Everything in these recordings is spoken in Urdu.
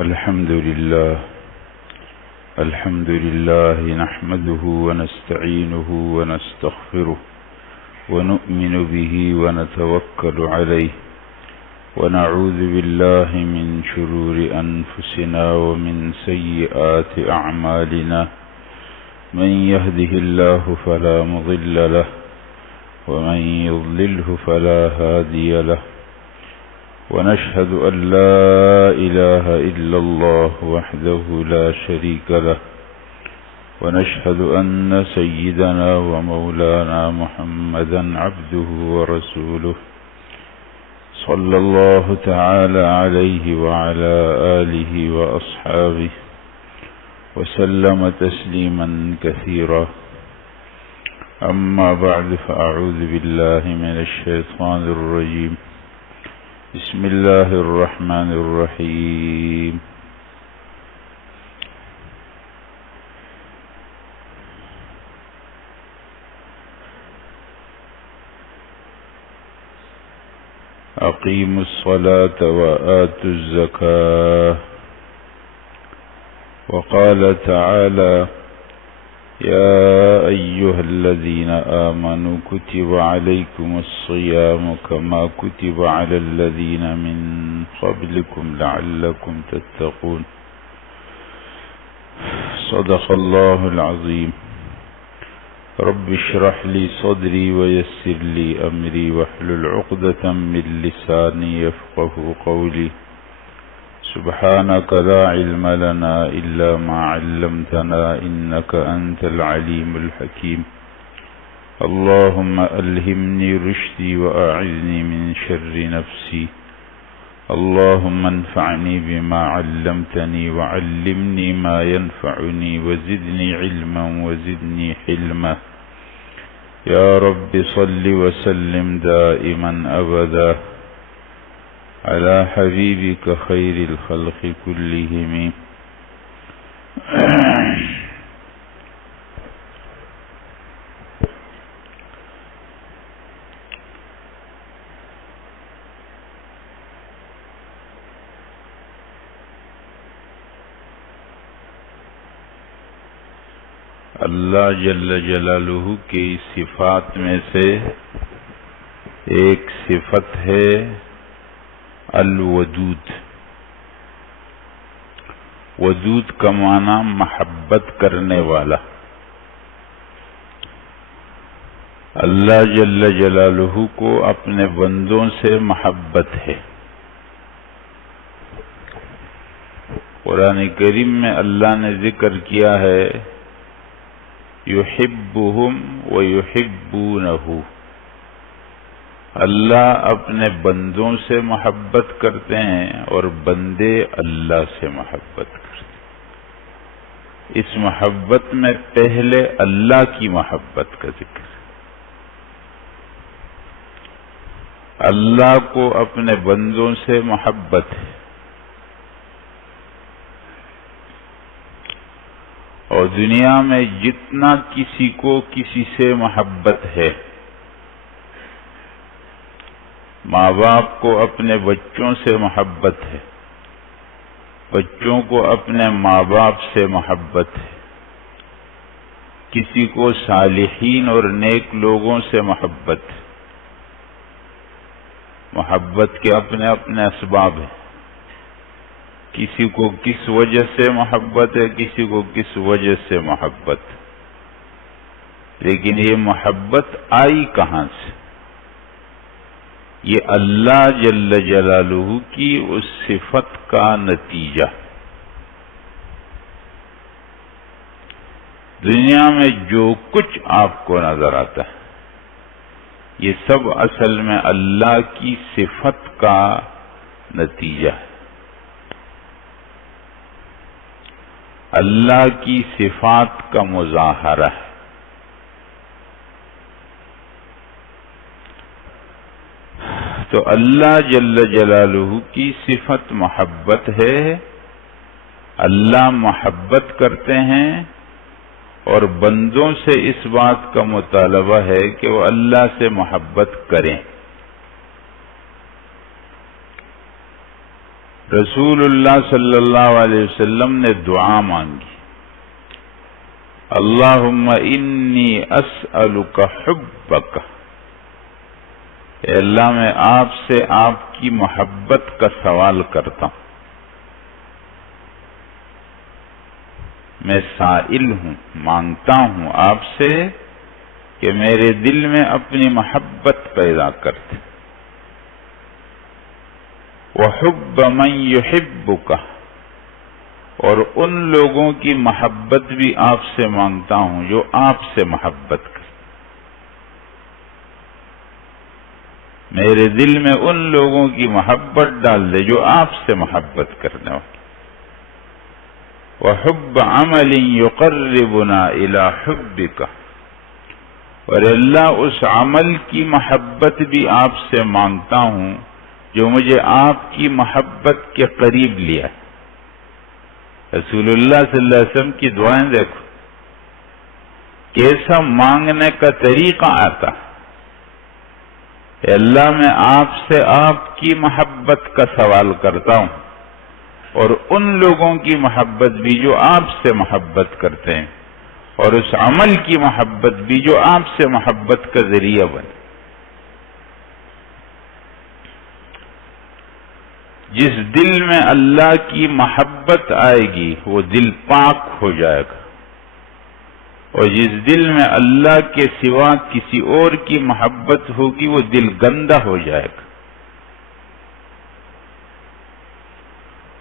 الحمد لله نحمده ونستعينه ونستغفره ونؤمن به ونتوكل عليه ونعوذ بالله من شرور أنفسنا ومن سيئات أعمالنا من يهده الله فلا مضل له ومن يضلله فلا هادي له ونشهد أن لا إله إلا الله وحده لا شريك له ونشهد أن سيدنا ومولانا محمدا عبده ورسوله صلى الله تعالى عليه وعلى آله وأصحابه وسلم تسليما كثيرا أما بعد فأعوذ بالله من الشيطان الرجيم بسم الله الرحمن الرحيم أقيموا الصلاة وآتوا الزكاة وقال تعالى يا أيها الذين آمنوا كتب عليكم الصيام كما كتب على الذين من قبلكم لعلكم تتقون صدق الله العظيم رب اشرح لي صدري ويسر لي أمري واحلل عقدة من لساني يفقه قولي سبحانك لا علم لنا إلا ما علمتنا إنك أنت العليم الحكيم اللهم ألهمني رشدي وأعذني من شر نفسي اللهم انفعني بما علمتني وعلمني ما ينفعني وزدني علما وزدني حلما يا رب صل وسلم دائما أبدا على حبيبك خير الخلق كلهم اللہ جل جلالہ کی صفات میں سے ایک صفت ہے الودود. ودود کا معنی محبت کرنے والا. اللہ جل جلالہ کو اپنے بندوں سے محبت ہے. قرآن کریم میں اللہ نے ذکر کیا ہے یحبہم ویحبونہ. اللہ اپنے بندوں سے محبت کرتے ہیں اور بندے اللہ سے محبت کرتے ہیں. اس محبت میں پہلے اللہ کی محبت کا ذکر ہے. اللہ کو اپنے بندوں سے محبت ہے اور دنیا میں جتنا کسی کو کسی سے محبت ہے، ماں باپ کو اپنے بچوں سے محبت ہے، بچوں کو اپنے ماں باپ سے محبت ہے، کسی کو صالحین اور نیک لوگوں سے محبت ہے. محبت کے اپنے اپنے اسباب ہیں. کسی کو کس وجہ سے محبت ہے، کسی کو کس وجہ سے محبت. لیکن یہ محبت آئی کہاں سے؟ یہ اللہ جل جلالہ کی اس صفت کا نتیجہ. دنیا میں جو کچھ آپ کو نظر آتا ہے یہ سب اصل میں اللہ کی صفت کا نتیجہ ہے. اللہ کی صفات کا مظاہرہ ہے. تو اللہ جل جلالہ کی صفت محبت ہے. اللہ محبت کرتے ہیں اور بندوں سے اس بات کا مطالبہ ہے کہ وہ اللہ سے محبت کریں. رسول اللہ صلی اللہ علیہ وسلم نے دعا مانگی، اللہم انی اسألک حبک، اے اللہ میں آپ سے آپ کی محبت کا سوال کرتا ہوں، میں سائل ہوں، مانگتا ہوں آپ سے کہ میرے دل میں اپنی محبت پیدا کرتے، وحب من یحبک، اور ان لوگوں کی محبت بھی آپ سے مانگتا ہوں جو آپ سے محبت کرتے، میرے دل میں ان لوگوں کی محبت ڈال دے جو آپ سے محبت کرنے والے، وحب عمل یقربنا الی حبک، اور اللہ اس عمل کی محبت بھی آپ سے مانگتا ہوں جو مجھے آپ کی محبت کے قریب لیا۔ رسول اللہ صلی اللہ علیہ وسلم کی دعائیں دیکھو، کیسا مانگنے کا طریقہ آتا، اے اللہ میں آپ سے آپ کی محبت کا سوال کرتا ہوں اور ان لوگوں کی محبت بھی جو آپ سے محبت کرتے ہیں، اور اس عمل کی محبت بھی جو آپ سے محبت کا ذریعہ بنے۔ جس دل میں اللہ کی محبت آئے گی وہ دل پاک ہو جائے گا، اور جس دل میں اللہ کے سوا کسی اور کی محبت ہوگی وہ دل گندا ہو جائے گا۔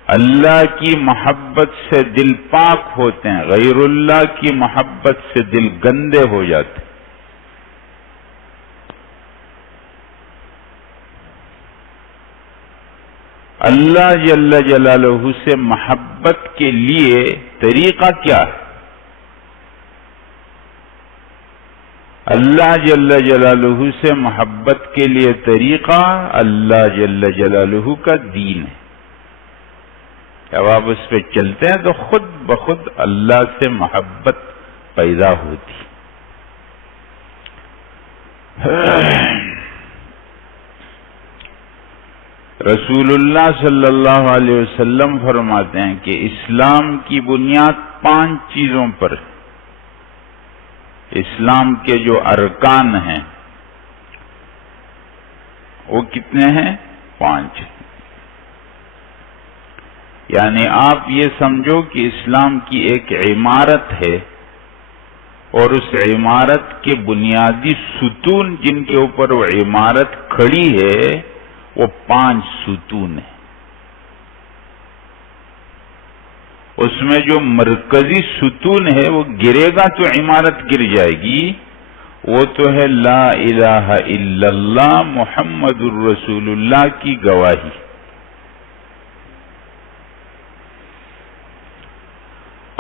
اللہ کی محبت سے دل پاک ہوتے ہیں، غیر اللہ کی محبت سے دل گندے ہو جاتے ہیں۔ اللہ جل جلالہ سے محبت کے لیے طریقہ کیا ہے؟ اللہ جل جلالہ سے محبت کے لیے طریقہ اللہ جل جلالہ کا دین ہے۔ جب آپ اس پہ چلتے ہیں تو خود بخود اللہ سے محبت پیدا ہوتی۔ رسول اللہ صلی اللہ علیہ وسلم فرماتے ہیں کہ اسلام کی بنیاد 5 چیزوں پر ہے۔ اسلام کے جو ارکان ہیں وہ کتنے ہیں؟ 5۔ یعنی آپ یہ سمجھو کہ اسلام کی ایک عمارت ہے، اور اس عمارت کے بنیادی ستون جن کے اوپر وہ عمارت کھڑی ہے وہ 5 ستون ہیں۔ اس میں جو مرکزی ستون ہے وہ گرے گا تو عمارت گر جائے گی، وہ تو ہے لا الہ الا اللہ محمد الرسول اللہ کی گواہی۔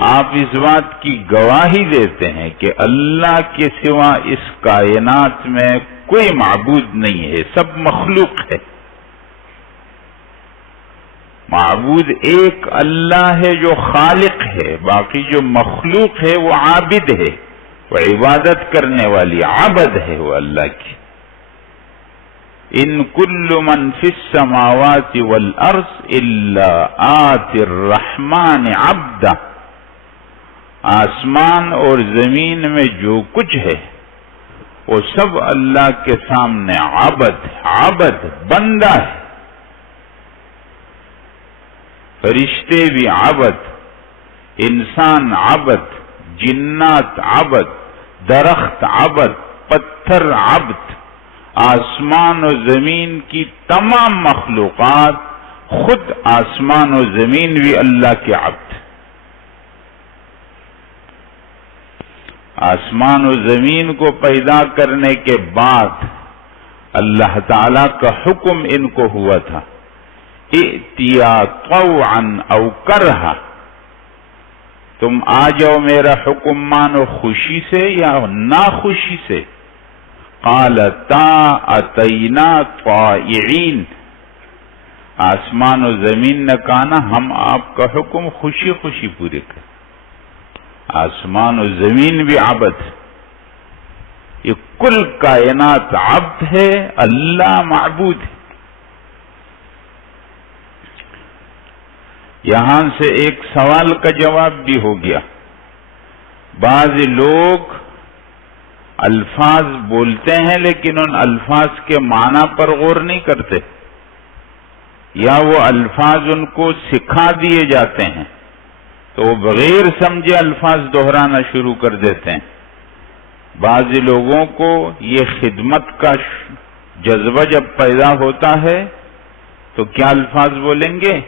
آپ اس بات کی گواہی دیتے ہیں کہ اللہ کے سوا اس کائنات میں کوئی معبود نہیں ہے، سب مخلوق ہے۔ معبود ایک اللہ ہے جو خالق ہے، باقی جو مخلوق ہے وہ عابد ہے، وہ عبادت کرنے والی عبد ہے وہ اللہ کی۔ ان کل من فی السماوات والارض الا آتی الرحمن عبدا، آسمان اور زمین میں جو کچھ ہے وہ سب اللہ کے سامنے عبد بندہ ہے۔ فرشتے بھی عبد، انسان عبد، جنات عبد، درخت عبد، پتھر عبد، آسمان و زمین کی تمام مخلوقات، خود آسمان و زمین بھی اللہ کے عبد۔ آسمان و زمین کو پیدا کرنے کے بعد اللہ تعالی کا حکم ان کو ہوا تھا، ائتیا طوعا او کرہا، تم آ جاؤ میرا حکم مانو خوشی سے یا ناخوشی سے۔ قالتا اتینا طائعین، آسمان و زمین نے کہا نا ہم آپ کا حکم خوشی خوشی پورے کریں۔ آسمان و زمین بھی عبد، یہ کل کائنات عبد ہے، اللہ معبود ہے۔ یہاں سے ایک سوال کا جواب بھی ہو گیا. بعض لوگ الفاظ بولتے ہیں لیکن ان الفاظ کے معنی پر غور نہیں کرتے، یا وہ الفاظ ان کو سکھا دیے جاتے ہیں تو وہ بغیر سمجھے الفاظ دہرانا شروع کر دیتے ہیں. بعض لوگوں کو یہ خدمت کا جذبہ جب پیدا ہوتا ہے تو کیا الفاظ بولیں گے؟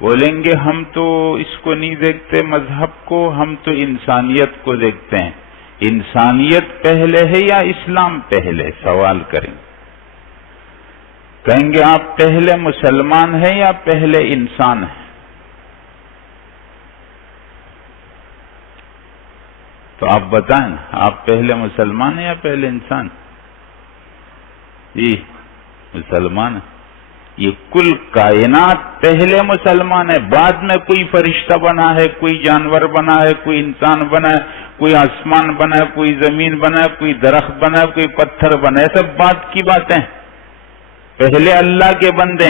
بولیں گے ہم تو اس کو نہیں دیکھتے مذہب کو، ہم تو انسانیت کو دیکھتے ہیں. انسانیت پہلے ہے یا اسلام پہلے؟ سوال کریں. کہیں گے آپ پہلے مسلمان ہیں یا پہلے انسان ہیں؟ تو آپ بتائیں، آپ پہلے مسلمان ہیں یا پہلے انسان؟ جی مسلمان ہیں. یہ کل کائنات پہلے مسلمان ہے، بعد میں کوئی فرشتہ بنا ہے، کوئی جانور بنا ہے، کوئی انسان بنا ہے، کوئی آسمان بنا ہے، کوئی زمین بنا ہے، کوئی درخت بنا ہے، کوئی پتھر بنا ہے. سب بعد کی باتیں. پہلے اللہ کے بندے.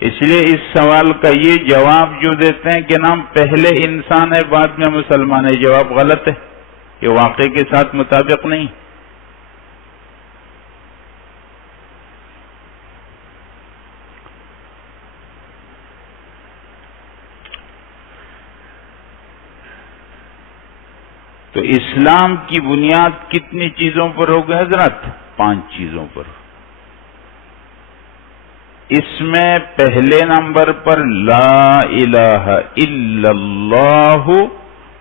اس لیے اس سوال کا یہ جواب جو دیتے ہیں کہ نام پہلے انسان ہے بعد میں مسلمان ہے، جواب غلط ہے. یہ واقعے کے ساتھ مطابق نہیں. تو اسلام کی بنیاد کتنی چیزوں پر ہو گئی حضرت؟ 5 چیزوں پر. اس میں پہلے نمبر پر لا الہ الا اللہ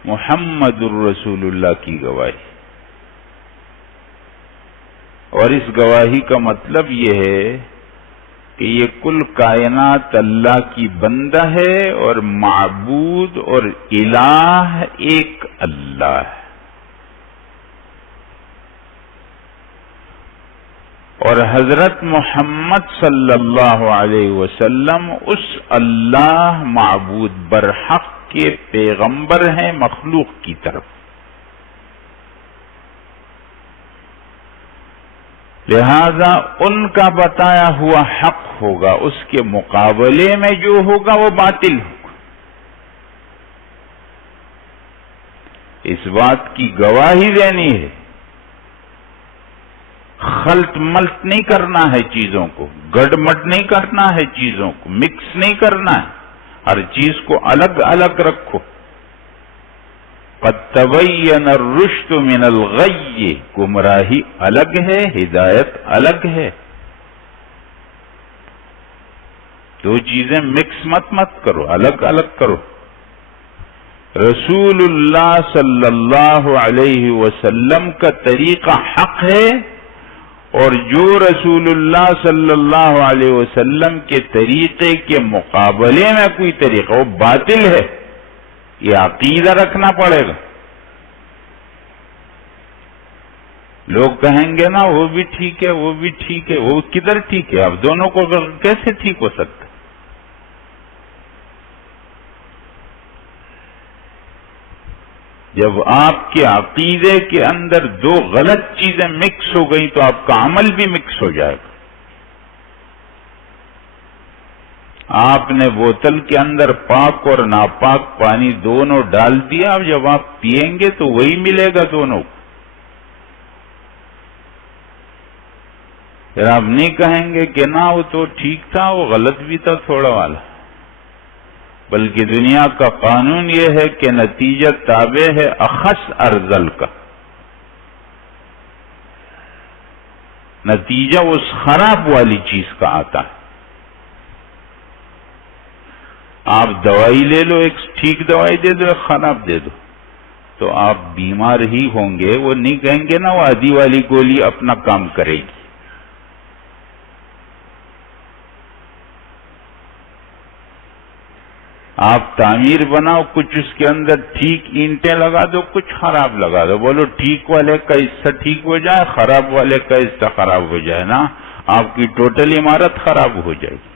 محمد الرسول اللہ کی گواہی. اور اس گواہی کا مطلب یہ ہے کہ یہ کل کائنات اللہ کی بندہ ہے اور معبود اور الہ ایک اللہ ہے. اور حضرت محمد صلی اللہ علیہ وسلم اس اللہ معبود برحق کے پیغمبر ہیں مخلوق کی طرف. لہذا ان کا بتایا ہوا حق ہوگا، اس کے مقابلے میں جو ہوگا وہ باطل ہوگا. اس بات کی گواہی دینی ہے. خلط ملط نہیں کرنا ہے چیزوں کو، گڑ مڈ نہیں کرنا ہے چیزوں کو، مکس نہیں کرنا ہے. ہر چیز کو الگ الگ رکھو. قد تبین الرشد من الغی، گمراہی الگ ہے، ہدایت الگ ہے. دو چیزیں مکس مت کرو، الگ الگ کرو. رسول اللہ صلی اللہ علیہ وسلم کا طریقہ حق ہے، اور جو رسول اللہ صلی اللہ علیہ وسلم کے طریقے کے مقابلے میں کوئی طریقہ وہ باطل ہے. یہ عقیدہ رکھنا پڑے گا. لوگ کہیں گے نا وہ بھی ٹھیک ہے وہ بھی ٹھیک ہے. وہ کدھر ٹھیک ہے؟ اب دونوں کو کیسے ٹھیک ہو سکتا؟ جب آپ کے عقیدے کے اندر دو غلط چیزیں مکس ہو گئی تو آپ کا عمل بھی مکس ہو جائے گا. آپ نے بوتل کے اندر پاک اور ناپاک پانی دونوں ڈال دیا، اب جب آپ پیئیں گے تو وہی ملے گا دونوں کو. پھر آپ نہیں کہیں گے کہ نہ وہ تو ٹھیک تھا وہ غلط بھی تھا تھوڑا والا. بلکہ دنیا کا قانون یہ ہے کہ نتیجہ تابع ہے اخص ارذل کا. نتیجہ اس خراب والی چیز کا آتا ہے. آپ دوائی لے لو، ایک ٹھیک دوائی دے دو، ایک خراب دے دو، تو آپ بیمار ہی ہوں گے. وہ نہیں کہیں گے نا وہ آدھی والی گولی اپنا کام کرے گی. آپ تعمیر بناؤ، کچھ اس کے اندر ٹھیک اینٹیں لگا دو، کچھ خراب لگا دو. بولو ٹھیک والے کا حصہ ٹھیک ہو جائے، خراب والے کا حصہ خراب ہو جائے نا، آپ کی ٹوٹل عمارت خراب ہو جائے گی.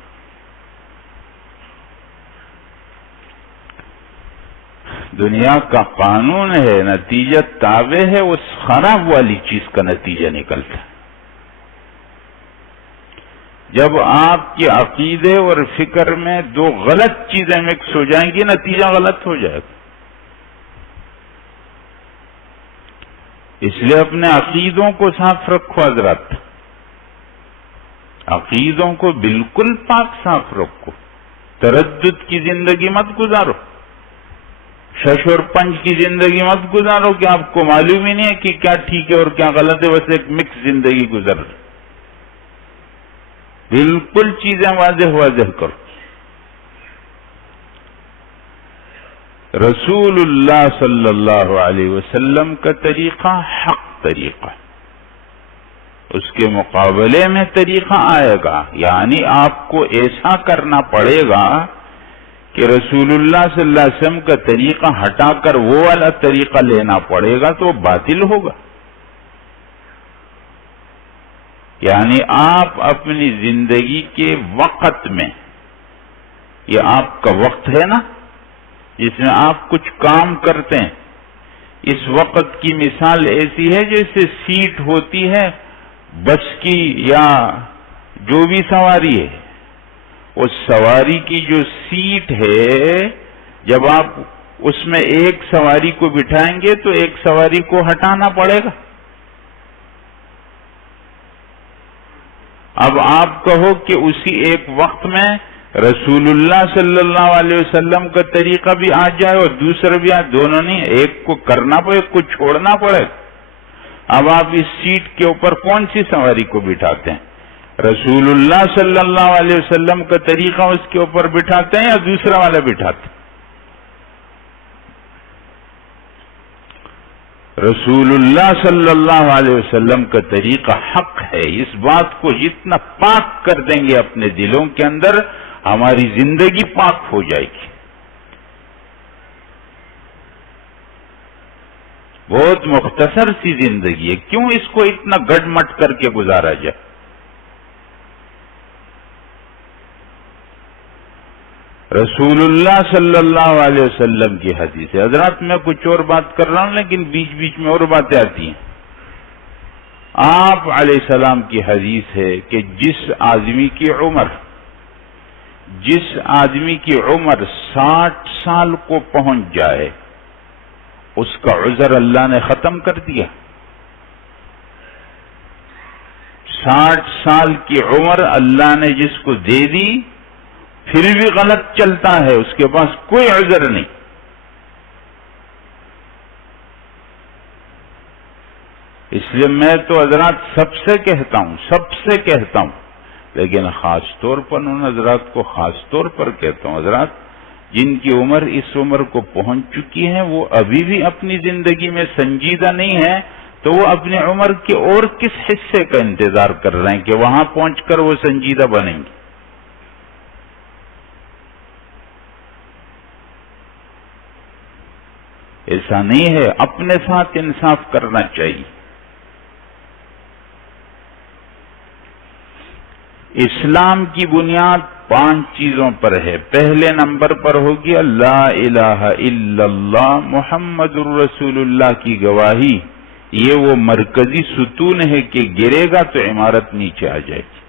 دنیا کا قانون ہے، نتیجہ تابع ہے اس خراب والی چیز کا نتیجہ نکلتا ہے. جب آپ کے عقیدے اور فکر میں دو غلط چیزیں مکس ہو جائیں گی نتیجہ غلط ہو جائے گا. اس لیے اپنے عقیدوں کو صاف رکھو حضرات، عقیدوں کو بالکل پاک صاف رکھو، تردد کی زندگی مت گزارو، شش اور پنج کی زندگی مت گزارو کہ آپ کو معلوم ہی نہیں ہے کہ کیا ٹھیک ہے اور کیا غلط ہے، بس ایک مکس زندگی گزر رہی. بالکل چیزیں واضح واضح کرو. رسول اللہ صلی اللہ علیہ وسلم کا طریقہ حق طریقہ، اس کے مقابلے میں طریقہ آئے گا، یعنی آپ کو ایسا کرنا پڑے گا کہ رسول اللہ صلی اللہ علیہ وسلم کا طریقہ ہٹا کر وہ والا طریقہ لینا پڑے گا تو باطل ہوگا. یعنی آپ اپنی زندگی کے وقت میں، یہ آپ کا وقت ہے نا جس میں آپ کچھ کام کرتے ہیں، اس وقت کی مثال ایسی ہے جیسے سیٹ ہوتی ہے بس کی یا جو بھی سواری ہے، اس سواری کی جو سیٹ ہے جب آپ اس میں ایک سواری کو بٹھائیں گے تو ایک سواری کو ہٹانا پڑے گا. اب آپ کہو کہ اسی ایک وقت میں رسول اللہ صلی اللہ علیہ وسلم کا طریقہ بھی آ جائے اور دوسرا بھی آ، دونوں نہیں، ایک کو کرنا پڑے ایک کو چھوڑنا پڑے. اب آپ اس سیٹ کے اوپر کون سی سواری کو بٹھاتے ہیں؟ رسول اللہ صلی اللہ علیہ وسلم کا طریقہ اس کے اوپر بٹھاتے ہیں یا دوسرا والا بٹھاتے ہیں؟ رسول اللہ صلی اللہ علیہ وسلم کا طریقہ حق ہے. اس بات کو جتنا پاک کر دیں گے اپنے دلوں کے اندر، ہماری زندگی پاک ہو جائے گی. بہت مختصر سی زندگی ہے، کیوں اس کو اتنا گڑ مٹ کر کے گزارا جائے؟ رسول اللہ صلی اللہ علیہ وسلم کی حدیث ہے. حضرات میں کچھ اور بات کر رہا ہوں لیکن بیچ بیچ میں اور باتیں آتی ہیں. آپ علیہ السلام کی حدیث ہے کہ جس آدمی کی عمر 60 سال کو پہنچ جائے اس کا عذر اللہ نے ختم کر دیا. 60 سال کی عمر اللہ نے جس کو دے دی پھر بھی غلط چلتا ہے، اس کے پاس کوئی عذر نہیں. اس لیے میں تو حضرات سب سے کہتا ہوں لیکن خاص طور پر ان حضرات کو خاص طور پر کہتا ہوں، حضرات جن کی عمر اس عمر کو پہنچ چکی ہے وہ ابھی بھی اپنی زندگی میں سنجیدہ نہیں ہے، تو وہ اپنی عمر کے اور کس حصے کا انتظار کر رہے ہیں کہ وہاں پہنچ کر وہ سنجیدہ بنیں گے؟ ایسا نہیں ہے، اپنے ساتھ انصاف کرنا چاہیے. اسلام کی بنیاد 5 چیزوں پر ہے. پہلے نمبر پر ہوگی لا الہ الا اللہ محمد الرسول اللہ کی گواہی. یہ وہ مرکزی ستون ہے کہ گرے گا تو عمارت نیچے آ جائے گی.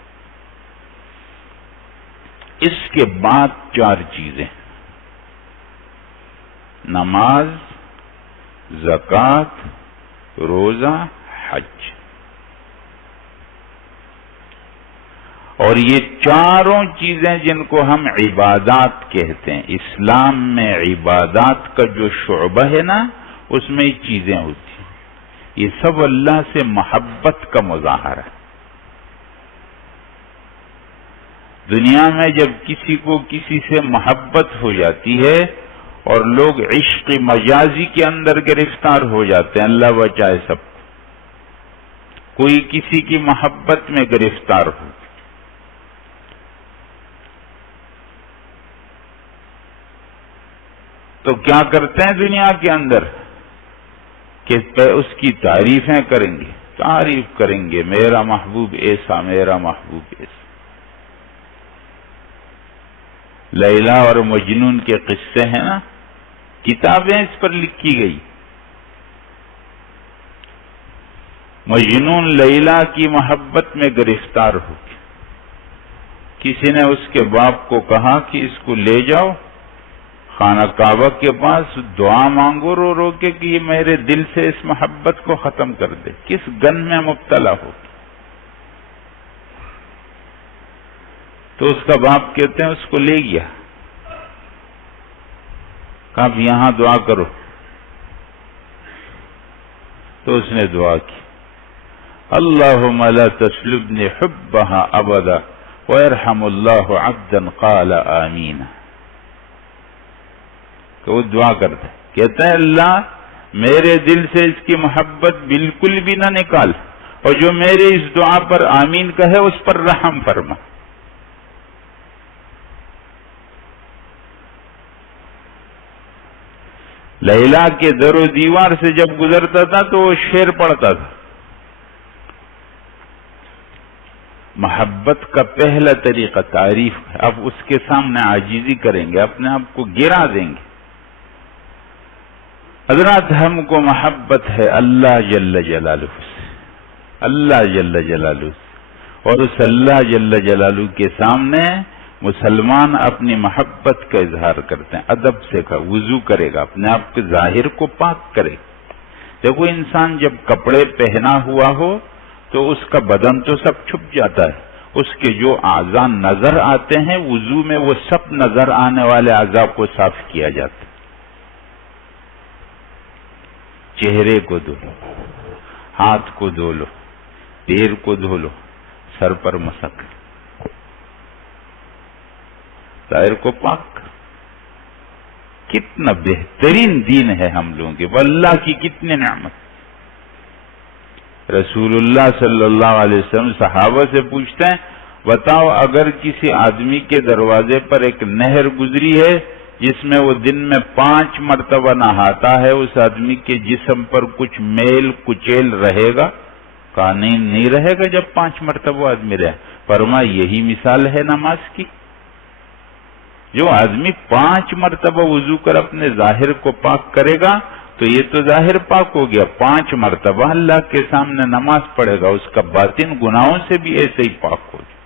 اس کے بعد 4 چیزیں: نماز، زکوٰۃ، روزہ، حج. اور یہ چاروں چیزیں جن کو ہم عبادات کہتے ہیں، اسلام میں عبادات کا جو شعبہ ہے نا اس میں یہ چیزیں ہوتی ہیں. یہ سب اللہ سے محبت کا مظاہرہ ہے. دنیا میں جب کسی کو کسی سے محبت ہو جاتی ہے اور لوگ عشق مجازی کے اندر گرفتار ہو جاتے ہیں، اللہ بچائے سب کو. کوئی کسی کی محبت میں گرفتار ہو تو کیا کرتے ہیں دنیا کے اندر کہ اس کی تعریفیں کریں گے، تعریف کریں گے، میرا محبوب ایسا، میرا محبوب ایسا. لیلا اور مجنون کے قصے ہیں نا، کتابیں اس پر لکھی گئی. مجنون لیلا کی محبت میں گرفتار ہو گیا کسی نے اس کے باپ کو کہا کہ اس کو لے جاؤ خانہ کعبہ کے پاس، دعا مانگو رو رو کے کہ یہ میرے دل سے اس محبت کو ختم کر دے، کس گن میں مبتلا ہو. تو اس کا باپ کہتے ہیں اس کو لے گیا، کہا اب یہاں دعا کرو. تو اس نے دعا کی، اللہم لا تسلبنی حبہا ابدا ویرحم اللہ عبدا قال آمین. کہ وہ دعا کرتا ہے، کہتا ہے اللہ میرے دل سے اس کی محبت بالکل بھی نہ نکال، اور جو میرے اس دعا پر آمین کہے اس پر رحم فرما. لیلا کے در و دیوار سے جب گزرتا تھا تو وہ شعر پڑھتا تھا. محبت کا پہلا طریقہ تعریف ہے. اب اس کے سامنے عاجزی کریں گے، اپنے آپ کو گرا دیں گے. حضرات ہم کو محبت ہے اللہ جل جلالہ سے، اللہ جل جلالہ سے، اور اس اللہ جل جلالہ کے سامنے مسلمان اپنی محبت کا اظہار کرتے ہیں. ادب سے وضو کرے گا، اپنے آپ کے ظاہر کو پاک کرے گا. دیکھو انسان جب کپڑے پہنا ہوا ہو تو اس کا بدن تو سب چھپ جاتا ہے، اس کے جو اعضاء نظر آتے ہیں وضو میں وہ سب نظر آنے والے اعضاء کو صاف کیا جاتا ہے. چہرے کو دھو لو، ہاتھ کو دھو لو، پیر کو دھو لو، سر پر مسک، ظاہر کو پاک. کتنا بہترین دین ہے ہم لوگوں کے، اللہ کی کتنی نعمت. رسول اللہ صلی اللہ علیہ وسلم صحابہ سے پوچھتے ہیں بتاؤ اگر کسی آدمی کے دروازے پر ایک نہر گزری ہے جس میں وہ دن میں 5 مرتبہ نہاتا ہے، اس آدمی کے جسم پر کچھ میل کچیل رہے گا؟ کہا نہیں رہے گا جب 5 مرتبہ آدمی رہے. فرمایا یہی مثال ہے نماز کی. جو آدمی 5 مرتبہ وضو کر اپنے ظاہر کو پاک کرے گا تو یہ تو ظاہر پاک ہو گیا، 5 مرتبہ اللہ کے سامنے نماز پڑھے گا، اس کا باطن گناہوں سے بھی ایسے ہی پاک ہو جائے.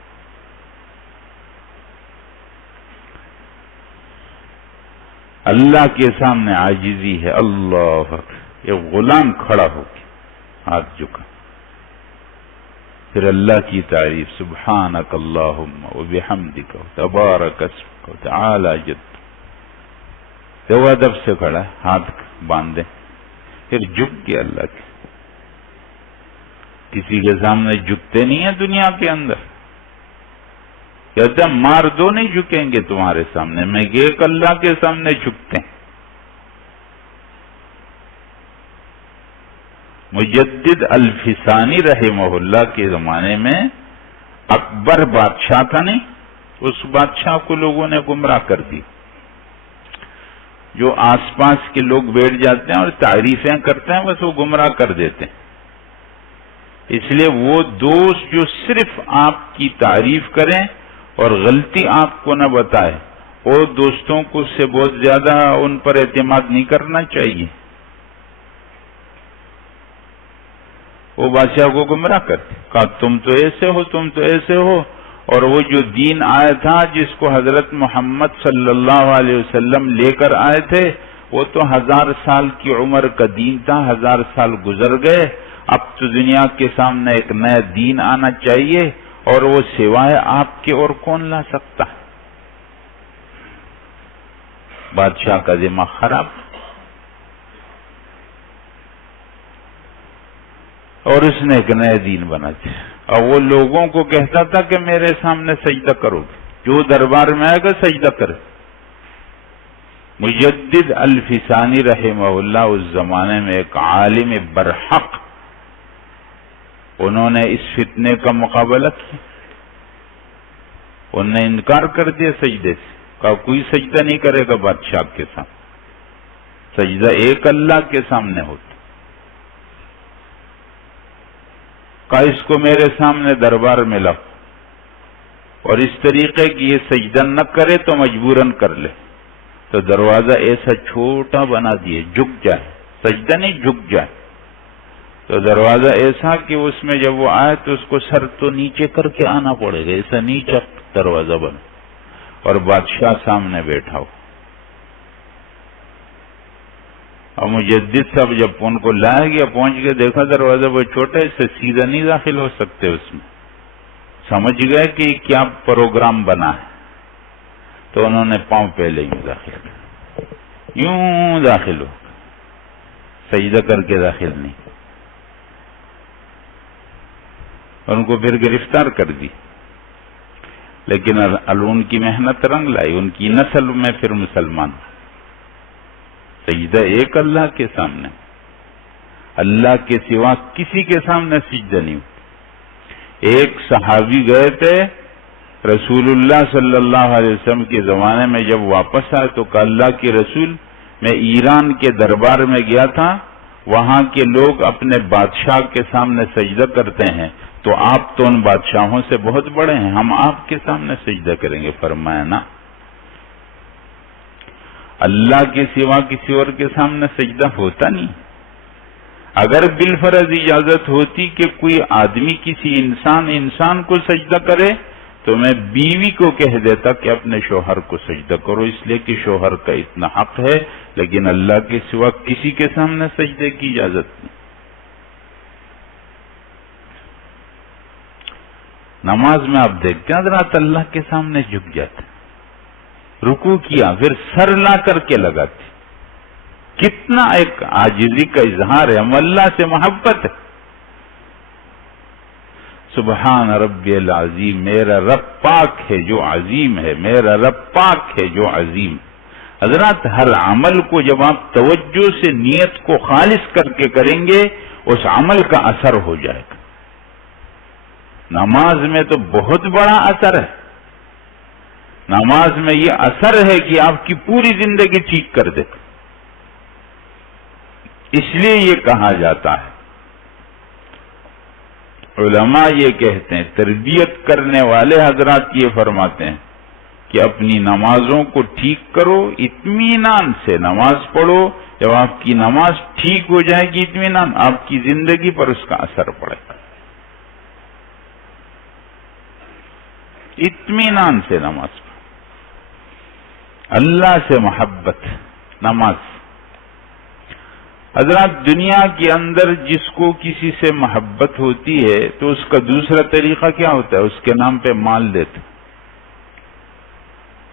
اللہ کے سامنے عاجزی ہے. اللہ اکبر. ایک غلام کھڑا ہو کے ہاتھ جھکا، پھر اللہ کی تعریف، سبحانک اللہم وبحمدک تبارک اسمک وتعالی جدک. تو ادب سے کھڑا ہے، ہاتھ باندھے، پھر جھک کے اللہ کے. کسی کے سامنے جھکتے نہیں ہیں دنیا کے اندر. کہتے ہیں مار دو نہیں جھکیں گے تمہارے سامنے، میں ایک اللہ کے سامنے جھکتے ہیں. مجدد الفسانی رحمہ اللہ کے زمانے میں اکبر بادشاہ تھا نہیں، اس بادشاہ کو لوگوں نے گمراہ کر دی. جو آس پاس کے لوگ بیٹھ جاتے ہیں اور تعریفیں کرتے ہیں بس وہ گمراہ کر دیتے ہیں. اس لیے وہ دوست جو صرف آپ کی تعریف کریں اور غلطی آپ کو نہ بتائے، وہ دوستوں کو اس سے بہت زیادہ ان پر اعتماد نہیں کرنا چاہیے. وہ بادشاہ کو گمراہ کرتے، کہا تم تو ایسے ہو، تم تو ایسے ہو. اور وہ جو دین آیا تھا جس کو حضرت محمد صلی اللہ علیہ وسلم لے کر آئے تھے وہ تو 1000 سال کی عمر کا دین تھا. 1000 سال گزر گئے، اب تو دنیا کے سامنے ایک نیا دین آنا چاہیے، اور وہ سوائے آپ کے اور کون لا سکتا ہے. بادشاہ کا دماغ خراب، اور اس نے ایک نیا دین بنا دیا. اور وہ لوگوں کو کہتا تھا کہ میرے سامنے سجدہ کرو، جو دربار میں آئے گا سجدہ کرے. مجدد الفسانی رحمہ اللہ اس زمانے میں ایک عالم برحق، انہوں نے اس فتنے کا مقابلہ کیا. انہوں نے انکار کر دیا سجدے سے، کہا کوئی سجدہ نہیں کرے گا بادشاہ کے سامنے، سجدہ ایک اللہ کے سامنے ہوتا. کہا اس کو میرے سامنے دربار میں لاؤ، اور اس طریقے کی یہ سجدہ نہ کرے تو مجبوراً کر لے. تو دروازہ ایسا چھوٹا بنا دیے جھک جائے، سجدہ نہیں جھک جائے. تو دروازہ ایسا کہ اس میں جب وہ آئے تو اس کو سر تو نیچے کر کے آنا پڑے گا، ایسا نہیں دروازہ بند اور بادشاہ سامنے بیٹھا ہو. اور مجدد صاحب جب ان کو لایا گیا, پہنچ کے دیکھا دروازہ وہ چھوٹا ہے, اس سے سیدھا نہیں داخل ہو سکتے اس میں. سمجھ گئے کہ کیا پروگرام بنا ہے, تو انہوں نے پاؤں پہلے ہی داخل کر, یوں داخل ہو, سجدہ کر کے داخل نہیں. ان کو پھر گرفتار کر دی, لیکن ان کی محنت رنگ لائی, ان کی نسل میں پھر مسلمان. سجدہ ایک اللہ کے سامنے, اللہ کے سوا کسی کے سامنے سجدہ نہیں. ایک صحابی گئے تھے رسول اللہ صلی اللہ علیہ وسلم کے زمانے میں, جب واپس آئے تو کہا اللہ کے رسول میں ایران کے دربار میں گیا تھا, وہاں کے لوگ اپنے بادشاہ کے سامنے سجدہ کرتے ہیں, تو آپ تو ان بادشاہوں سے بہت بڑے ہیں, ہم آپ کے سامنے سجدہ کریں گے. فرمایا نا, اللہ کے سوا کسی اور کے سامنے سجدہ ہوتا نہیں. اگر بالفرض اجازت ہوتی کہ کوئی آدمی کسی انسان کو سجدہ کرے, تو میں بیوی کو کہہ دیتا کہ اپنے شوہر کو سجدہ کرو, اس لیے کہ شوہر کا اتنا حق ہے, لیکن اللہ کے سوا کسی کے سامنے سجدے کی اجازت نہیں. نماز میں آپ دیکھتے ہیں حضرات اللہ کے سامنے جھک جاتے, رکوع کیا پھر سر لا کر کے لگاتے. کتنا ایک عاجزی کا اظہار ہے, ہم اللہ سے محبت ہے. سبحان ربی العظیم, میرا رب پاک ہے جو عظیم ہے, میرا رب پاک ہے جو عظیم. حضرات ہر عمل کو جب آپ توجہ سے نیت کو خالص کر کے کریں گے, اس عمل کا اثر ہو جائے گا. نماز میں تو بہت بڑا اثر ہے. نماز میں یہ اثر ہے کہ آپ کی پوری زندگی ٹھیک کر دے گا. اس لیے یہ کہا جاتا ہے, علماء یہ کہتے ہیں, تربیت کرنے والے حضرات یہ فرماتے ہیں کہ اپنی نمازوں کو ٹھیک کرو, اطمینان سے نماز پڑھو. جب آپ کی نماز ٹھیک ہو جائے گی اطمینان, آپ کی زندگی پر اس کا اثر پڑے گا. اطمینان سے نماز پڑھو, اللہ سے محبت. نماز حضرات دنیا کے اندر جس کو کسی سے محبت ہوتی ہے تو اس کا دوسرا طریقہ کیا ہوتا ہے, اس کے نام پہ مال دیتے.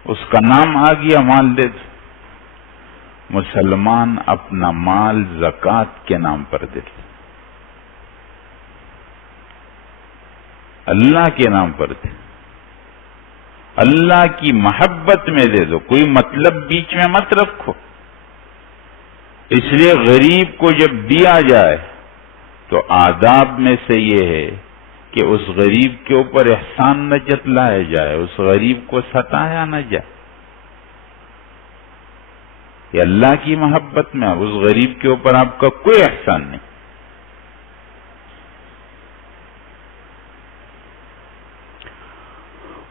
اس کا نام آ گیا مال دیتے. مسلمان اپنا مال زکوٰۃ کے نام پر دیتے, اللہ کے نام پر دے, اللہ کی محبت میں دے دو, کوئی مطلب بیچ میں مت رکھو. اس لیے غریب کو جب دیا جائے تو آداب میں سے یہ ہے کہ اس غریب کے اوپر احسان نہ جتلایا جائے, اس غریب کو ستایا نہ جائے. یہ اللہ کی محبت میں اس غریب کے اوپر آپ کا کوئی احسان نہیں.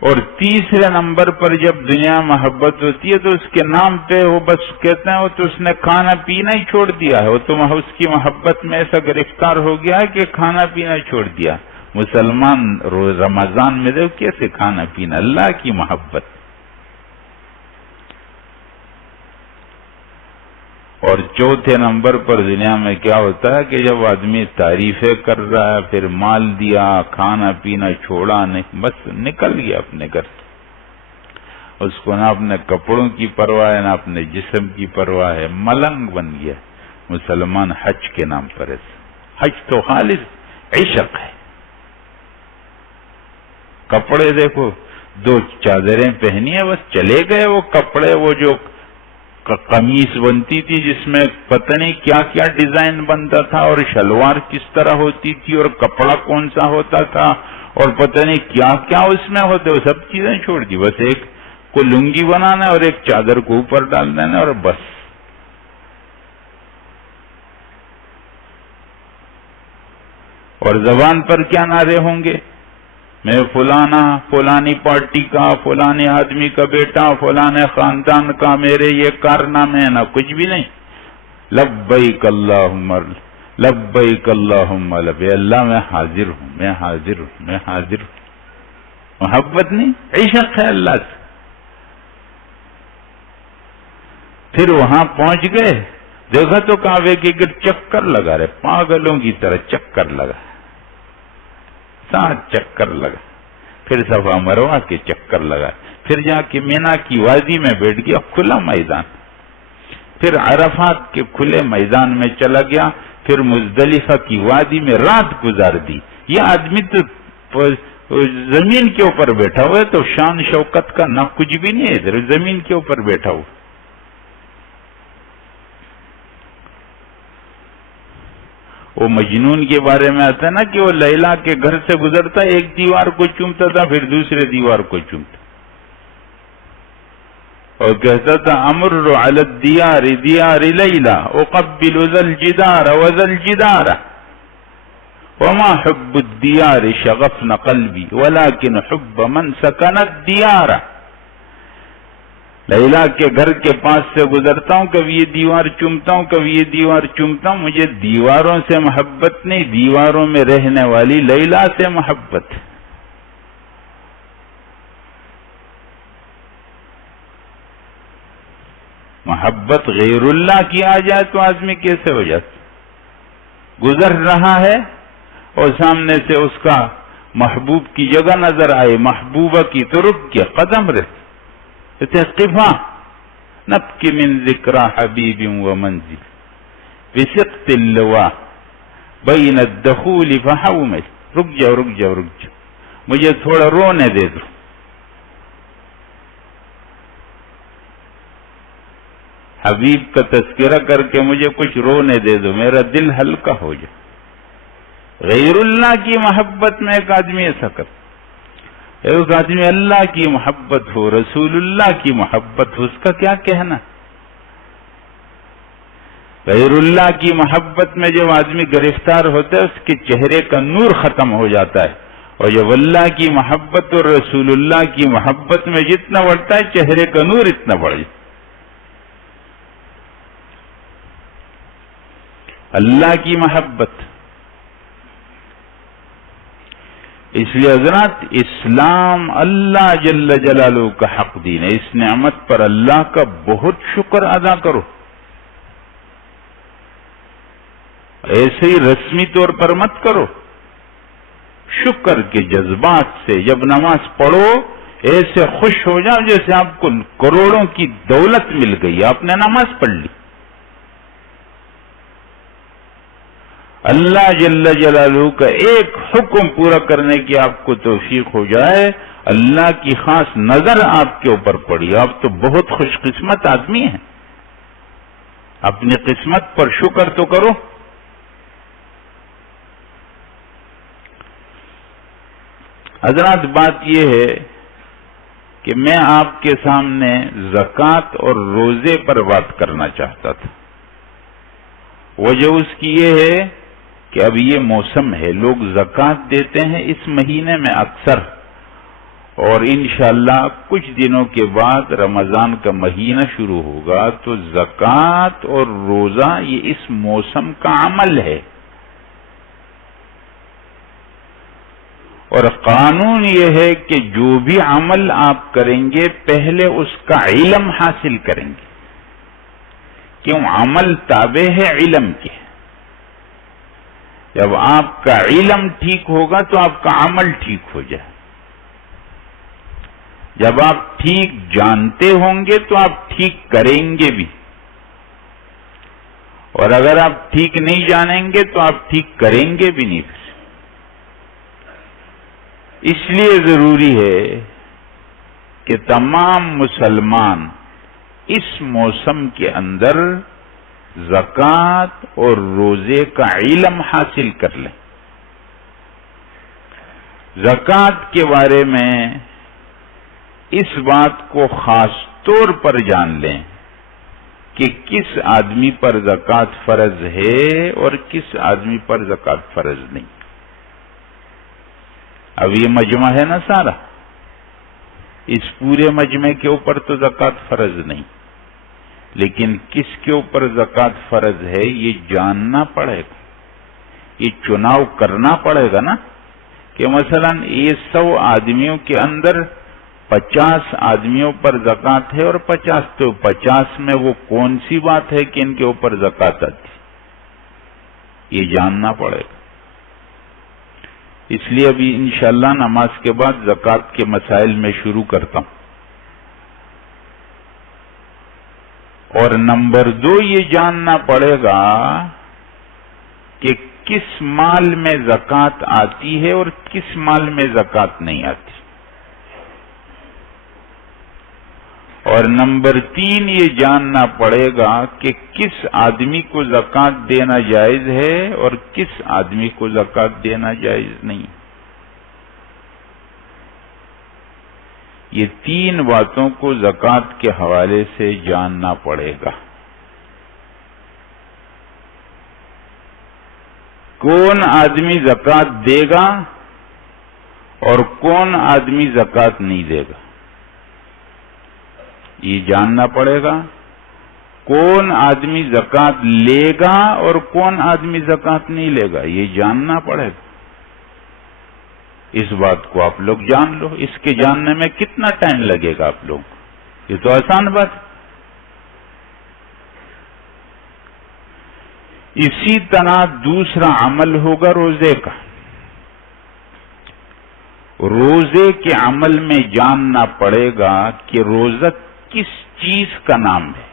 اور تیسرے نمبر پر جب دنیا محبت ہوتی ہے تو اس کے نام پہ وہ بس کہتے ہیں وہ تو اس نے کھانا پینا ہی چھوڑ دیا ہے, وہ تو اس کی محبت میں ایسا گرفتار ہو گیا ہے کہ کھانا پینا چھوڑ دیا. مسلمان روز رمضان میں دیکھو کیسے کھانا پینا, اللہ کی محبت. اور چوتھے نمبر پر دنیا میں کیا ہوتا ہے کہ جب آدمی تعریفیں کر رہا ہے, پھر مال دیا, کھانا پینا چھوڑا نہیں, بس نکل گیا اپنے گھر سے. اس کو نہ اپنے کپڑوں کی پرواہ ہے نہ اپنے جسم کی پرواہ ہے, ملنگ بن گیا. مسلمان حج کے نام پر ہے, حج تو خالص عشق ہے. کپڑے دیکھو, 2 چادریں پہنی ہیں بس چلے گئے. وہ کپڑے, وہ جو قمیص بنتی تھی جس میں پتہ نہیں کیا کیا ڈیزائن بنتا تھا, اور شلوار کس طرح ہوتی تھی, اور کپڑا کون سا ہوتا تھا, اور پتہ نہیں کیا کیا اس میں ہوتے, وہ سب چیزیں چھوڑ دی. بس ایک کو لنگی بنانا اور ایک چادر کو اوپر ڈال دینا اور بس. اور زبان پر کیا نعرے ہوں گے, میں فلانا, فلانی پارٹی کا, فلانے آدمی کا بیٹا, فلانے خاندان کا, میرے یہ کارنامے ہیں, نہ کچھ بھی نہیں. لبیک اللہم لبیک اللہم لبیک, اللہ میں حاضر ہوں, میں حاضر ہوں, میں حاضر ہوں. محبت نہیں، عشق ہے اللہ سے. پھر وہاں پہنچ گئے، دیکھا تو کعبے کے گرد چکر لگا رہے، پاگلوں کی طرح چکر لگا، 7 چکر لگا. پھر صفا مروہ کے چکر لگا، پھر جا کے مینا کی وادی میں بیٹھ گیا، کھلا میدان. پھر عرفات کے کھلے میدان میں چلا گیا، پھر مزدلفہ کی وادی میں رات گزار دی. یہ آدمی تو زمین کے اوپر بیٹھا ہوا ہے، تو شان شوکت کا نہ کچھ بھی نہیں ہے، ادھر زمین کے اوپر بیٹھا ہوا. وہ مجنون کے بارے میں آتا ہے نا کہ وہ لیلا کے گھر سے گزرتا، ایک دیوار کو چومتا تھا، پھر دوسرے دیوار کو چومتا، اور کہتا تھا امر علی الدیار دیار لیلا اقبل ذا الجدار وذا الجدار وما حب الدیار شغفن قلبی ولكن حب من سکن الدیار. لیلا کے گھر کے پاس سے گزرتا ہوں، کبھی یہ دیوار چومتا ہوں، کبھی یہ دیوار چومتا ہوں. مجھے دیواروں سے محبت نہیں، دیواروں میں رہنے والی لیلا سے محبت. محبت غیر اللہ کی آ جائے تو آدمی کیسے ہو جاتا؟ گزر رہا ہے اور سامنے سے اس کا محبوب کی جگہ نظر آئے، محبوبہ کی، تو رک کے قدم رہتے قفا نبکی من ذکر حبیب و منزل بسقط اللواء بین الدخول فحومل. رک جاؤ رک جاؤ رک جاؤ، مجھے تھوڑا رونے دے دو. حبیب کا تذکرہ کر کے مجھے کچھ رونے دے دو، میرا دل ہلکا ہو جائے. غیر اللہ کی محبت میں ایک آدمی ایسا کرتا، ایک آدمی اللہ کی محبت ہو، رسول اللہ کی محبت ہو، اس کا کیا کہنا. غیر اللہ کی محبت میں جب آدمی گرفتار ہوتا ہے، اس کے چہرے کا نور ختم ہو جاتا ہے، اور جب اللہ کی محبت اور رسول اللہ کی محبت میں جتنا بڑھتا ہے، چہرے کا نور اتنا بڑھ جاتا. اللہ کی محبت. اس لیے حضرات، اسلام اللہ جل جلالہ کا حق دین ہے. اس نعمت پر اللہ کا بہت شکر ادا کرو. ایسے ہی رسمی طور پر مت کرو، شکر کے جذبات سے جب نماز پڑھو ایسے خوش ہو جاؤ جیسے آپ کو کروڑوں کی دولت مل گئی، آپ نے نماز پڑھ لی. اللہ جل جلالہ کا ایک حکم پورا کرنے کی آپ کو توفیق ہو جائے، اللہ کی خاص نظر آپ کے اوپر پڑی، آپ تو بہت خوش قسمت آدمی ہیں. اپنی قسمت پر شکر تو کرو. حضرات، بات یہ ہے کہ میں آپ کے سامنے زکوٰۃ اور روزے پر بات کرنا چاہتا تھا. وجہ اس کی یہ ہے کہ اب یہ موسم ہے، لوگ زکوٰۃ دیتے ہیں اس مہینے میں اکثر، اور انشاءاللہ کچھ دنوں کے بعد رمضان کا مہینہ شروع ہوگا، تو زکوٰۃ اور روزہ یہ اس موسم کا عمل ہے. اور قانون یہ ہے کہ جو بھی عمل آپ کریں گے پہلے اس کا علم حاصل کریں گے، کیوں؟ عمل تابع ہے علم کے. جب آپ کا علم ٹھیک ہوگا تو آپ کا عمل ٹھیک ہو جائے. جب آپ ٹھیک جانتے ہوں گے تو آپ ٹھیک کریں گے بھی، اور اگر آپ ٹھیک نہیں جانیں گے تو آپ ٹھیک کریں گے بھی نہیں. اس لیے ضروری ہے کہ تمام مسلمان اس موسم کے اندر زکوٰۃ اور روزے کا علم حاصل کر لیں. زکوٰۃ کے بارے میں اس بات کو خاص طور پر جان لیں کہ کس آدمی پر زکوٰۃ فرض ہے اور کس آدمی پر زکوٰۃ فرض نہیں. اب یہ مجمع ہے نا سارا، اس پورے مجمع کے اوپر تو زکوٰۃ فرض نہیں، لیکن کس کے اوپر زکوٰۃ فرض ہے یہ جاننا پڑے گا، یہ چناؤ کرنا پڑے گا نا کہ مثلا یہ 100 آدمیوں کے اندر 50 آدمیوں پر زکوٰۃ ہے اور 50 تو 50 میں وہ کون سی بات ہے کہ ان کے اوپر زکوٰۃ آتی، یہ جاننا پڑے گا۔ اس لیے ابھی انشاءاللہ نماز کے بعد زکوٰۃ کے مسائل میں شروع کرتا ہوں۔ اور نمبر 2 یہ جاننا پڑے گا کہ کس مال میں زکوٰۃ آتی ہے اور کس مال میں زکوٰۃ نہیں آتی۔ اور نمبر 3 یہ جاننا پڑے گا کہ کس آدمی کو زکوٰۃ دینا جائز ہے اور کس آدمی کو زکوٰۃ دینا جائز نہیں۔ یہ 3 باتوں کو زکوٰۃ کے حوالے سے جاننا پڑے گا۔ کون آدمی زکوٰۃ دے گا اور کون آدمی زکوٰۃ نہیں دے گا، یہ جاننا پڑے گا۔ کون آدمی زکوٰۃ لے گا اور کون آدمی زکوٰۃ نہیں لے گا، یہ جاننا پڑے گا۔ اس بات کو آپ لوگ جان لو۔ اس کے جاننے میں کتنا ٹائم لگے گا آپ لوگ کو؟ یہ تو آسان بات ہے۔ اسی طرح دوسرا عمل ہوگا روزے کا۔ روزے کے عمل میں جاننا پڑے گا کہ روزہ کس چیز کا نام ہے۔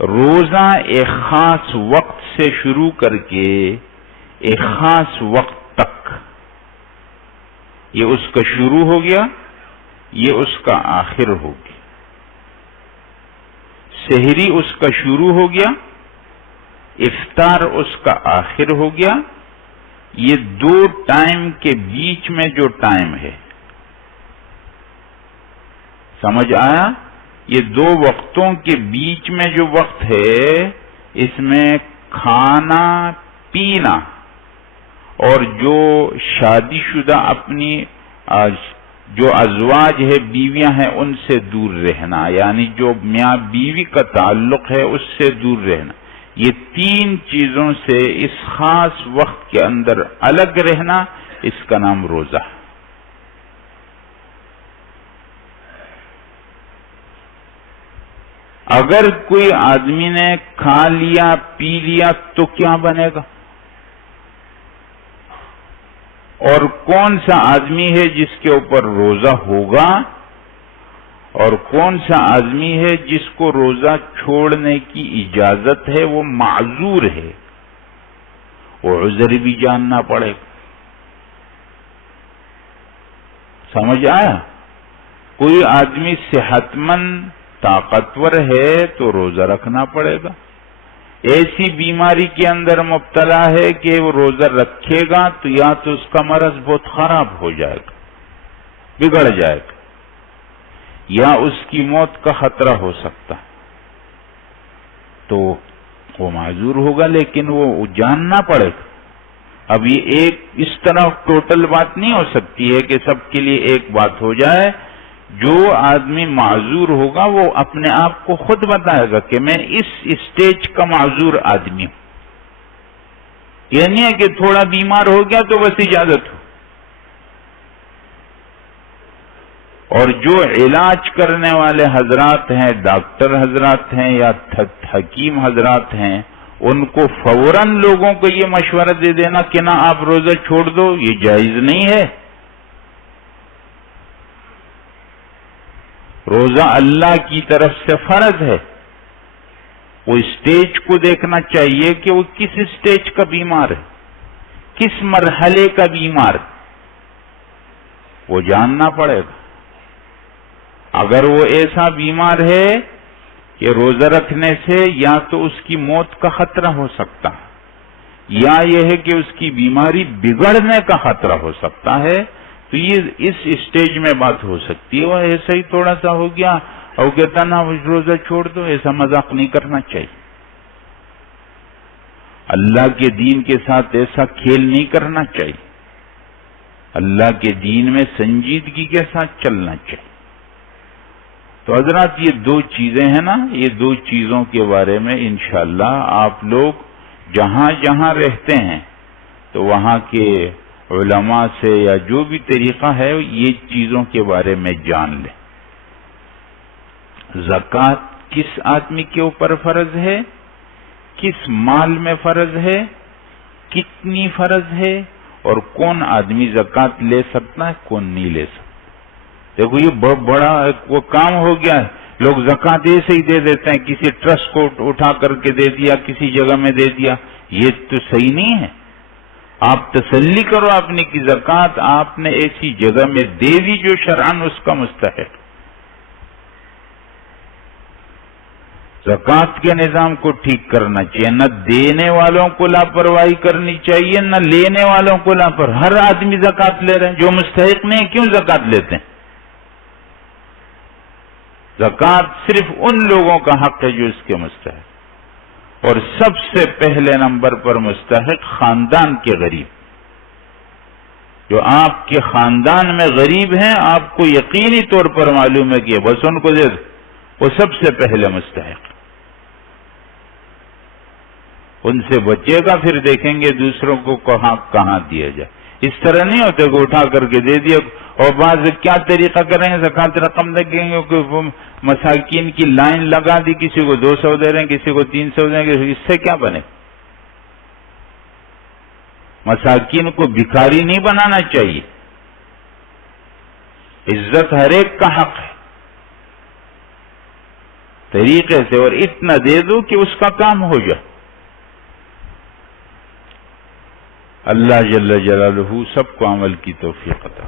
روزہ ایک خاص وقت سے شروع کر کے ایک خاص وقت تک، یہ اس کا شروع ہو گیا، یہ اس کا آخر ہو گیا۔ سحری اس کا شروع ہو گیا، افطار اس کا آخر ہو گیا۔ یہ 2 ٹائم کے بیچ میں جو ٹائم ہے، سمجھ آیا؟ یہ 2 وقتوں کے بیچ میں جو وقت ہے، اس میں کھانا پینا اور جو شادی شدہ اپنی جو ازواج ہے، بیویاں ہیں، ان سے دور رہنا، یعنی جو میاں بیوی کا تعلق ہے اس سے دور رہنا، یہ 3 چیزوں سے اس خاص وقت کے اندر الگ رہنا، اس کا نام روزہ ہے۔ اگر کوئی آدمی نے کھا لیا پی لیا تو کیا بنے گا؟ اور کون سا آدمی ہے جس کے اوپر روزہ ہوگا اور کون سا آدمی ہے جس کو روزہ چھوڑنے کی اجازت ہے، وہ معذور ہے، وہ عذر بھی جاننا پڑے گا۔ سمجھ آیا؟ کوئی آدمی صحت مند طاقتور ہے تو روزہ رکھنا پڑے گا۔ ایسی بیماری کے اندر مبتلا ہے کہ وہ روزہ رکھے گا تو یا تو اس کا مرض بہت خراب ہو جائے گا، بگڑ جائے گا، یا اس کی موت کا خطرہ ہو سکتا، تو وہ معذور ہوگا، لیکن وہ جاننا پڑے گا۔ اب یہ ایک اس طرح ٹوٹل بات نہیں ہو سکتی ہے کہ سب کے لیے ایک بات ہو جائے۔ جو آدمی معذور ہوگا وہ اپنے آپ کو خود بتائے گا کہ میں اس اسٹیج کا معذور آدمی ہوں۔ یہ نہیں ہے کہ تھوڑا بیمار ہو گیا تو بس اجازت ہو۔ اور جو علاج کرنے والے حضرات ہیں، ڈاکٹر حضرات ہیں یا حکیم حضرات ہیں، ان کو فوراً لوگوں کو یہ مشورہ دے دینا کہ نہ آپ روزہ چھوڑ دو، یہ جائز نہیں ہے۔ روزہ اللہ کی طرف سے فرض ہے۔ وہ اسٹیج کو دیکھنا چاہیے کہ وہ کس اسٹیج کا بیمار ہے، کس مرحلے کا بیمار، وہ جاننا پڑے گا۔ اگر وہ ایسا بیمار ہے کہ روزہ رکھنے سے یا تو اس کی موت کا خطرہ ہو سکتا ہے، یا یہ ہے کہ اس کی بیماری بگڑنے کا خطرہ ہو سکتا ہے، تو یہ اس اسٹیج میں بات ہو سکتی ہے۔ وہ ایسا ہی تھوڑا سا ہو گیا اور کہتا نا روزہ چھوڑ دو، ایسا مذاق نہیں کرنا چاہیے۔ اللہ کے دین کے ساتھ ایسا کھیل نہیں کرنا چاہیے۔ اللہ کے دین میں سنجیدگی کے ساتھ چلنا چاہیے۔ تو حضرات یہ 2 چیزیں ہیں نا، یہ 2 چیزوں کے بارے میں انشاءاللہ آپ لوگ جہاں جہاں رہتے ہیں تو وہاں کے علماء سے یا جو بھی طریقہ ہے یہ چیزوں کے بارے میں جان لیں. زکوٰۃ کس آدمی کے اوپر فرض ہے، کس مال میں فرض ہے، کتنی فرض ہے، اور کون آدمی زکوٰۃ لے سکتا ہے، کون نہیں لے سکتا. دیکھو یہ بہت بڑا وہ کام ہو گیا ہے. لوگ زکوٰۃ ایسے ہی دے دیتے ہیں، کسی ٹرسٹ کو اٹھا کر کے دے دیا، کسی جگہ میں دے دیا. یہ تو صحیح نہیں ہے. آپ تسلی کرو اپنی کی زکوٰۃ آپ نے ایسی جگہ میں دے دی جو شرعاً اس کا مستحق. زکوٰۃ کے نظام کو ٹھیک کرنا چاہیے، نہ دینے والوں کو لاپرواہی کرنی چاہیے، نہ لینے والوں کو لاپرواہی. ہر آدمی زکوٰۃ لے رہے ہیں، جو مستحق نہیں کیوں زکوٰۃ لیتے ہیں؟ زکوٰۃ صرف ان لوگوں کا حق ہے جو اس کے مستحق، اور سب سے پہلے نمبر پر مستحق خاندان کے غریب. جو آپ کے خاندان میں غریب ہیں، آپ کو یقینی طور پر معلوم ہے کہ بس ان کو دے دو، وہ سب سے پہلے مستحق. ان سے بچے گا، پھر دیکھیں گے دوسروں کو کہاں دیا جائے. اس طرح نہیں ہوتے کہ اٹھا کر کے دے دیا. اور بعض کیا طریقہ کریں گے، زکوٰۃ رقم دیں گے کہ مساکین کی لائن لگا دی، کسی کو 200 دے رہے ہیں، کسی کو 300 دیں گے. اس سے کیا بنے؟ مساکین کو بھکاری نہیں بنانا چاہیے. عزت ہر ایک کا حق ہے طریقے سے، اور اتنا دے دو کہ اس کا کام ہو جائے. اللہ جل جلالہ سب کو عمل کی توفیق عطا